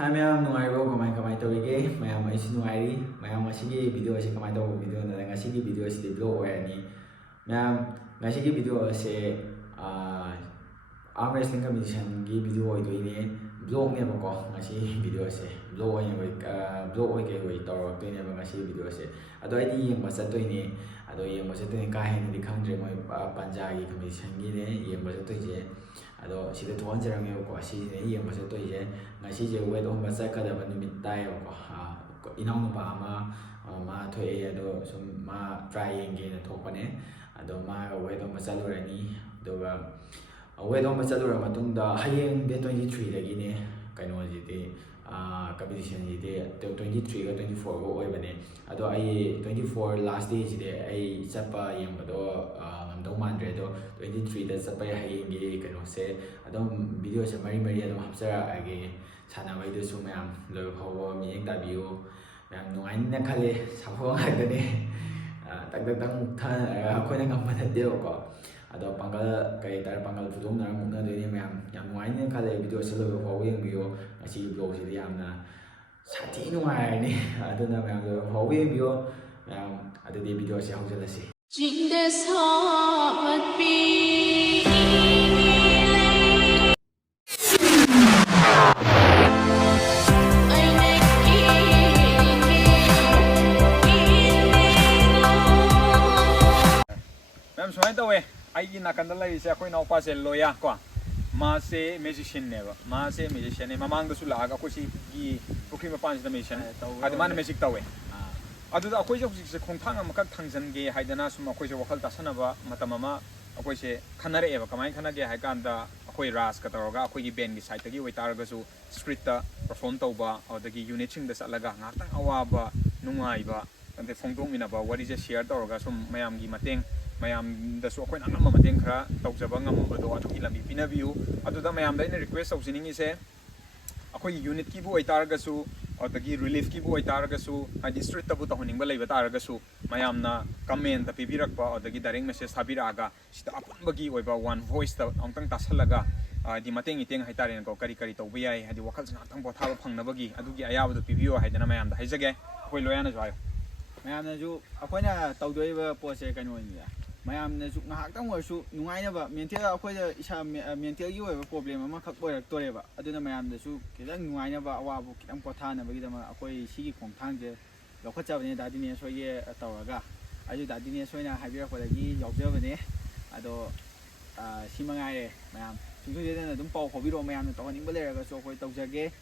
Hai mayam nungairibo kamai tawrige mayam aisi nungairi mayam ngasigi video ase kamai taw video na ngasigi video ase vlog oirani mayam ngasigi video ase arm wrestling competition gi video oidoine vlog ne bako ngasi video ase vlog oi ke oi tawroktoine ba ngasi video ase ado aidi yengba chattoine ado yengba chattoine ka hen di khangdre moi panja gi competition gi ne yengba chattoije ado sida thon jarang yo ko si ne yengba chattoije ngasi je weight on ba chakadaba numit tai ko inong ba ma thoe ado sum ma try yenge na thokpane ado ma weight on ba chalurani aduga weight on ba chalura matungda hayeng day 23 lagi ne kaino jite competition jite 23 ga 24 go oibane ado ai 24 last day jite ai chapa yengba do mandre do 23 da chapa hayeng ge kaino se ado video se mari ado hapsara age sana bai do su mayam lo phawo mi ek tabiu mayam nungai na khale sapho ngakane tak tha akhoi na ngam na deo ko ado pangal kai tar pangal pudom na mukna de mayam yam nungai na khale video se lo phawo yeng bio asi vlog si yamna sati nungai ne aduna mayam lo phawo yeng bio mayam adu de video se haujalasi Suai tahu ai nak kandal lagi saya kau nak pas loya kau, masih musician ni ba, masih musician ni, mamang tu sulah agak kau si gi, bukti mapan si musician, ada mana music tahu ada aku je kau thang amak thang jan ge, hai dana semua aku je wakal tasan apa, mata mama aku je khanare ba, kamai khana ge hai kan da aku ras kata orang, aku gi band gi side lagi, wei tar gasu street ta perform tahu ba, atau lagi unit cing dah laga ngatang awal ba, nungai ba, nanti fongtong mina ba, what is share tahu orang, so mayam gi mateng mayam da so akhoi anam mateng khara tawjaba ngam bado atu ilami pinabiu adu da mayam da ina request tawjiningi se akhoi unit ki bu oitar gasu odagi relief ki bu oitar gasu adi street tabu tahoning ba leiba tar gasu mayam na comment ta pibirak ba odagi direct message thabiraga sita apun bagi oiba one voice ta angtang tasalaga di mateng iteng haitaren ko kari kari tawbi ai hadi wakal ngatang bo thaba phangna bagi adugi ayaba do pibiu haidana mayam da haijage akhoi loyana jayo mayam na ju akhoi tawdoiba pose kaino ni mayam na ju ngahak tang warsu nungai na ba mental akhoi da isa mental gi oiba problem ama khak boirak tore ba aduna mayam da su kitang nungai na ba awabu kitang pothana bagi dama akhoi sigi khongthang je lokhatjabane dadine soye tawraga aju dadine soina haibirak podagi yaujabane ado simangai mayam sungsu je na dum pau phobiro mayam na tawning ba leraga so akhoi tawjage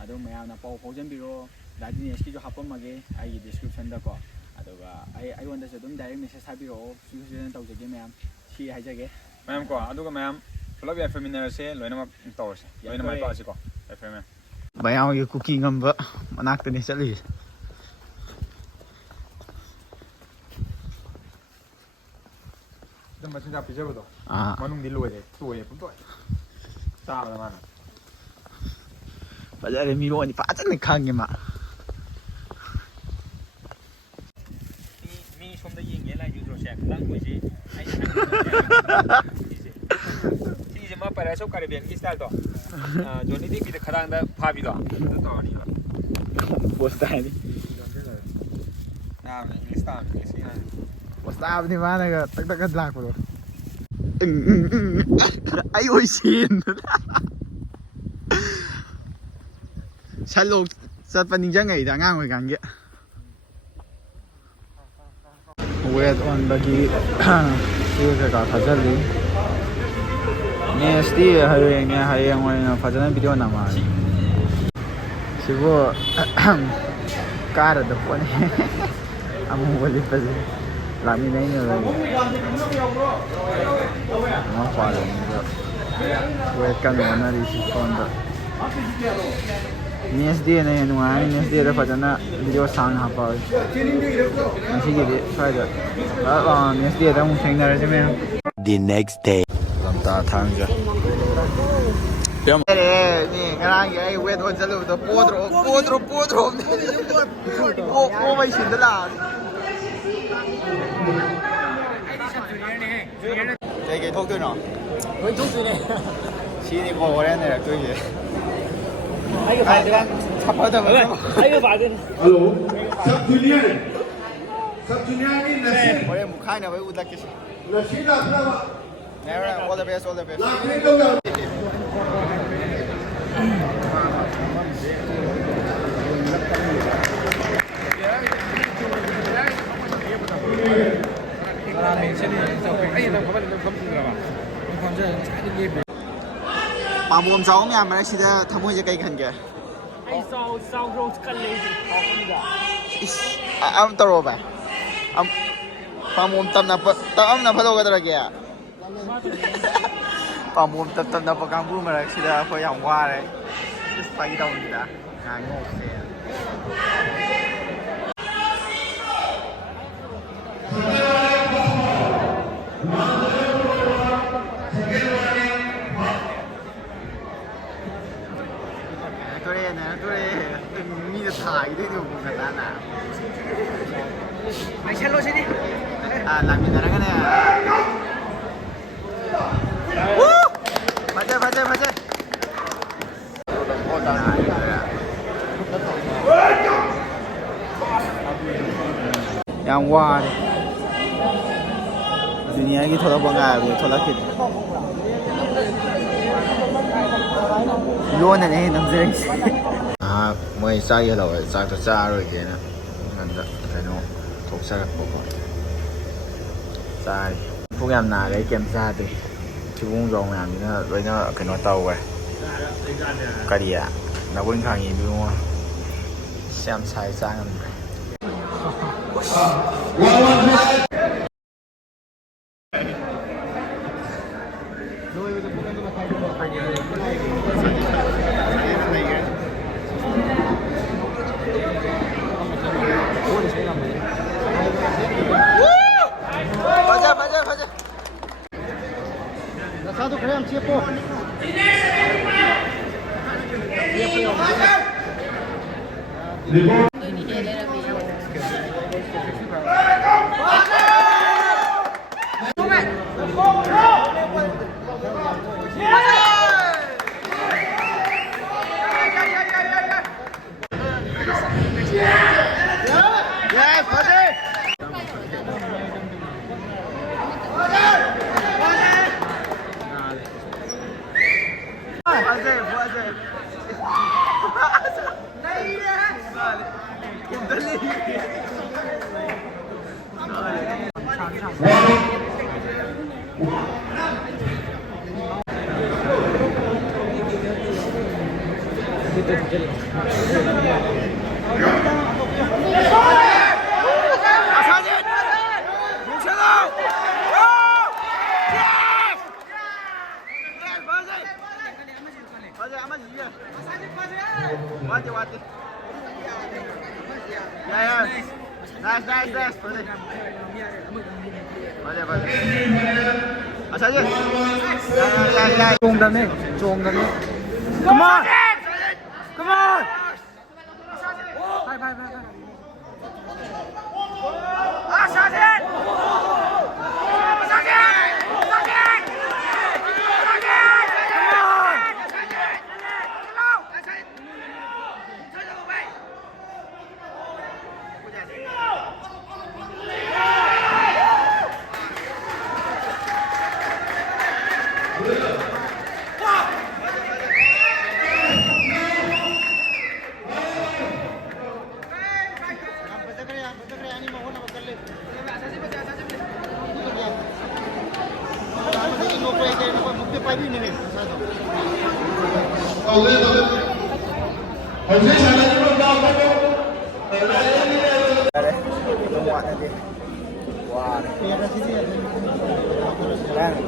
ado mayam na pau phaujanbiro dadine ski jo hapamage ai description da ko aduga ai wanda se dum direct message thabiro suggestion tawjage mayam si haijage mayam ko aduga mayam pulab ya familiar se loina ma tawse loina mai pa se ko fm bayam gi cooking ngamba manak tani chali dam machin ja pije bodo manung di loide toye pun toy ta ba mana bazare mi ro ni pa chan khang gi ma somda yenge la yudro se lang ko ji ai si ma para so caribbean ki style to joni di bi kharang da pha bi do to ni ba posta ni na ni sta ni si na posta ni mana ga tak tak lak bro ai oi sin salok sat paningjang ai da ngang oi gang ge weight on lagi sudah kat fajali nesti hari yang mana fajana video nama siapa car ada pun amu boleh pas lami ni lagi mau follow weight kan mana risi konda Nesdi ne nuai Nesdi ada fajana video sang apa masih gitu saja Nesdi ada mungkin ada macam the next day lamta thangja ni ngarang ai weight on jalu to podro oh mai sin dala cái thuốc tôi nó với thuốc tôi này xí đi bộ ra này là tôi gì 아이고 받은. Hello. Sub Junior. Sub Junior ni nasi. Ore mukhai na bhai udla kish. Nasi dah apa? Never, all the best, all the best. Laki tu dah. Pamom chau myam mara sida thamoi je kai khan ge. Ai sau road kan le di ko ga. Am taro ba. Am pamom tam na tam na phalo ga dara ge. Pamom tam na pa kang bu mara sida ko yang wa re. Is pai dau ni da. Nga ngok se. Mi的ถ่ายด้วยดูมุมกันนะไม่ใช่รถใช่ดิหลังมีอะไรกันเนี่ยมาเจอโอ้ตายยังว่าดุนยาकी थोड़ा बंगा है वो थोड़ा kid loan नहीं नमज़े ꯃꯣꯏ ꯆꯥꯒꯦ ꯂꯧꯋꯦ ꯆꯥꯛꯇꯣ ꯆꯥꯔꯣꯏꯒꯦꯅ ꯉꯟꯗ ꯀꯩꯅꯣ ꯊꯣꯛꯆꯔꯛꯄꯀꯣ ꯆꯥꯔꯤ ꯄꯨꯛ ꯌꯥꯝ ꯅꯥꯔꯦ ꯑꯩ ꯀꯩꯝ ꯆꯥꯗꯦ ꯊꯤꯕꯣꯡ ꯆꯥꯎ ꯃꯌꯥꯝꯁꯤꯅ ꯂꯣꯏꯅ ꯀꯩꯅꯣ ꯇꯧꯋꯦ ꯀꯔꯤ ꯅꯕꯨꯟ ꯈꯥꯡꯉꯤꯗꯨꯉꯣ ꯌꯥꯝ ꯁꯥꯏ ꯆꯥ ꯉꯝꯗ꯭ꯔꯦ 나도 그냥 치고 Nice. Asaje. Ya. 종단네. Come on. Bye.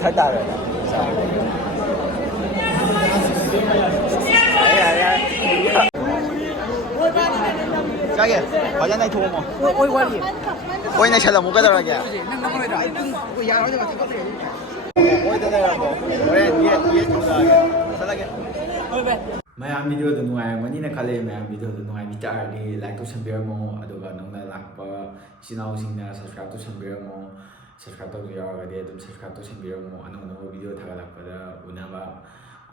Thái tao rồi. Cái gì? Hỏi anh này thua mà. Ôi này xem là một cái đâu rồi kìa. Ôi đây là một. Ôi ये chủ đời kìa. Sao lại kìa? ꯃꯌꯥꯝ ꯚꯤꯗꯤꯑꯣꯗꯣ ꯅꯨꯡꯉꯥꯏꯔꯝꯒꯅꯤꯅ ꯈꯜꯂꯦ ꯃꯌꯥꯝ ꯚꯤꯗꯤꯑꯣꯗꯣ ꯅꯨꯡꯉꯥꯏꯕꯤ ꯇꯥꯔꯗꯤ like ꯇꯧꯁꯟꯕꯤꯔꯝꯃꯣ ꯑꯗꯨꯒ ꯅꯧꯅ ꯂꯥꯛꯄ ꯏꯆꯤꯜ ꯏꯅꯥꯎꯁꯤꯡꯅ ꯁꯕꯁꯀ꯭ꯔꯥꯏꯕ ꯇꯧꯁꯟꯕꯤꯔꯝꯃꯣ ꯁꯕꯁꯀ꯭ꯔꯥꯏꯕ ꯇꯧꯕ ꯌꯥꯎꯔꯒꯗꯤ ꯑꯗꯨꯝ ꯁꯕꯁꯀ꯭ꯔꯥꯏꯕ ꯇꯧꯁꯟꯕꯤꯔꯝꯃꯣ ꯑꯅꯧ ꯑꯅꯧꯕ ꯚꯤꯗꯤꯑꯣ ꯊꯥꯒꯠꯂꯛꯄꯗ ꯎꯅꯕ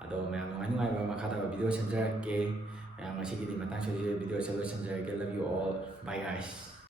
ꯑꯗꯣ ꯃꯌꯥꯝ ꯅꯨꯡꯉꯥꯏꯕ ꯃꯈꯥ ꯇꯥꯕ ꯚꯤꯗꯤꯑꯣ ꯁꯦꯝꯖꯔꯛꯀꯦ ꯃꯌꯥꯝ ꯉꯁꯤꯒꯤꯗꯤ ꯃꯇꯥꯡ ꯁꯣꯏꯖꯔꯦ ꯚꯤꯗꯤꯑꯣ ꯁꯦ ꯂꯣꯏꯁꯤꯟꯖꯔꯒꯦ ꯂꯚ ꯌꯨ ꯑꯣꯜ ꯕꯥꯏ ꯒꯥꯏꯁ